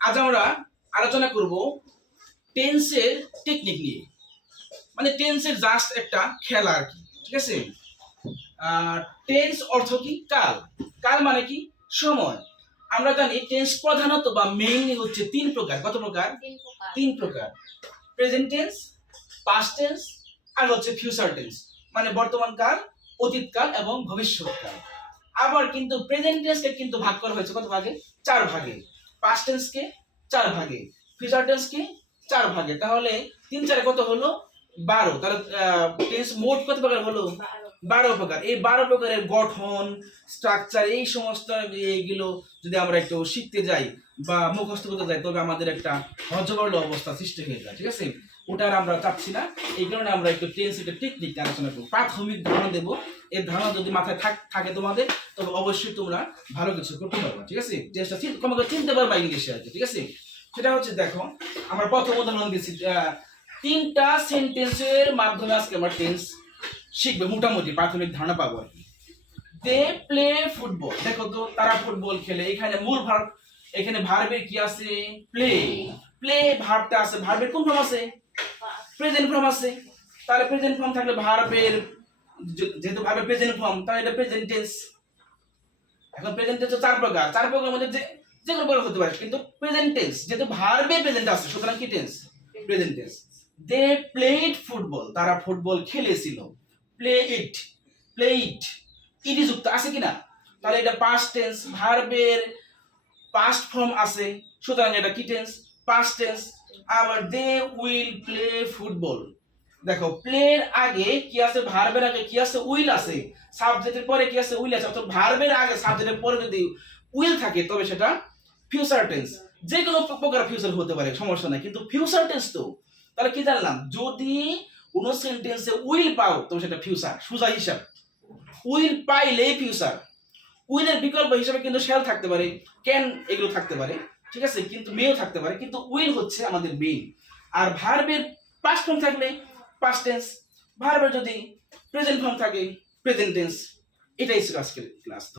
আজ আমরা আলোচনা করব টেন্সের টেকনিক নিয়ে। মানে টেন্সের জাস্ট একটা খেলা আর কি, ঠিক আছে। টেন্স অর্থ কি? কাল। কাল মানে কি? সময়। আমরা জানি টেন্স প্রধানত বা মেইনলি হচ্ছে তিন প্রকার। কত প্রকার? তিন প্রকার। প্রেজেন্ট টেন্স, পাস্ট টেন্স আর হচ্ছে ফিউচার টেন্স, মানে বর্তমান কাল, অতীত কাল এবং ভবিষ্যৎ কাল। আবার কিন্তু প্রেজেন্ট টেন্সকে কিন্তু ভাগ করা হয়েছে কত ভাগে? চার ভাগে। পাস্ট টেন্সকে চার ভাগে, ফিউচার টেন্সকে চার ভাগে। তাহলে তিন চারে কত হলো? 12। তাহলে টেন্স মোট কত প্রকার হলো? 12 প্রকার। এই 12 প্রকারের গঠন, স্ট্রাকচার, এই সমস্ত এইগুলো যদি আমরা একটু শিখতে যাই বা মুখস্থ করতে যাই, তবে আমাদের একটা হজবরল অবস্থা সৃষ্টি হয়ে যায়, ঠিক আছে। ওটা আর আমরা চাচ্ছি না। এই কারণে আমরা একটু টেন্সের টেকনিক আলোচনা করবো, প্রাথমিক ধারণা দেবো। এই ধারণা যদি মাথায় থাকে তোমাদের, তবে অবশ্যই তোমরা ভালো কিছু করতে পারবে, ঠিক আছে। টেন্সটা চিনতে পারবা ইংলিশে আর কি, ঠিক আছে। সেটা হচ্ছে, দেখো আমরা প্রথম উদাহরণ দিচ্ছি, তিনটা সেন্টেন্সের মাধ্যমে আজকে আমরা টেন্স শিখবে, মোটামুটি প্রাথমিক ধারণা পাবো আর কি। They play football. দেখো তো, তারা ফুটবল খেলে। এখানে মূল ভার্ব, এখানে ভার্বের কি আছে? প্লে। প্লে ভার্বটা আছে, ভার্বের কোন ফর্ম আছে? প্রেজেন্ট ফর্ম আছে। তাহলে প্রেজেন্ট ফর্ম থাকলে ভার্বের, যেহেতু ভার্বের প্রেজেন্ট ফর্ম, তাহলে এটা প্রেজেন্ট টেন্স। এখন প্রেজেন্ট টেন্স চার প্রকার, চার প্রকারের মধ্যে যে কোনো প্রকার হতে পারে, কিন্তু প্রেজেন্ট টেন্স যেহেতু ভার্বে প্রেজেন্ট আছে, সুতরাং কি tense? Present tense. They played football. তারা ফুটবল খেলেছিল। প্লে ইট, প্লেইড, ইট যুক্ত আছে কিনা? তাহলে এটা পাস্ট টেন্স, ভার্বের পাস্ট ফর্ম আছে, সুতরাং এটা কি টেন্স? Past tense. আবার দে উইল প্লে ফুটবল। দেখো, প্লের আগে কি আছে? ভার্বের আগে কি আছে? উইল আছে। সাবজেক্টের পরে কি আছে? উইল আছে। অর্থাৎ ভার্বের আগে সাবজেক্টের পরে যদি উইল থাকে, তবে সেটা ফিউচার টেন্স। যে কোনো প্রকার ফিউচার হতে পারে, সমস্যা নাই, কিন্তু ফিউচার টেন্স তো। তাহলে কি জানলাম? যদি কোনো সেন্টেন্সে উইল পাও, তবে সেটা ফিউচার, সোজা হিসাব। উইল পাইলে ফিউচার। উইলের বিকল্প হিসেবে কিন্তু শ্যাল থাকতে পারে, ক্যান, এগুলো থাকতে পারে, ঠিক আছে, কিন্তু মেও থাকতে পারে, কিন্তু উইল হচ্ছে আমাদের মেইন। আর ভার্বের পাস্ট ফর্ম থাকলে পাস্ট টেন্স, ভার্বের যদি প্রেজেন্ট ফর্ম থাকে প্রেজেন্ট টেন্স। এটাই ছিল আজকের ক্লাস।